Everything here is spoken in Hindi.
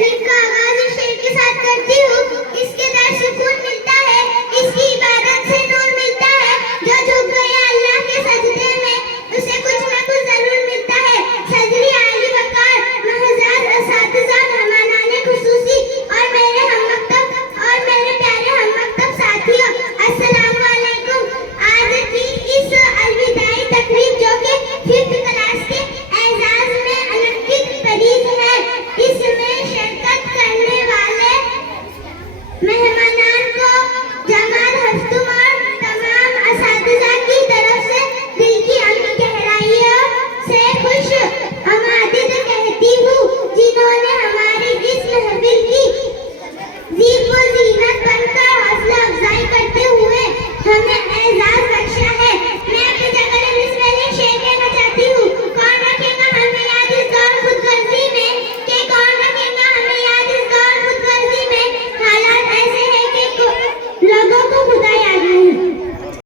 तहजीब का आगाज इस शेर के साथ करती हूँ। इसके दर सुकून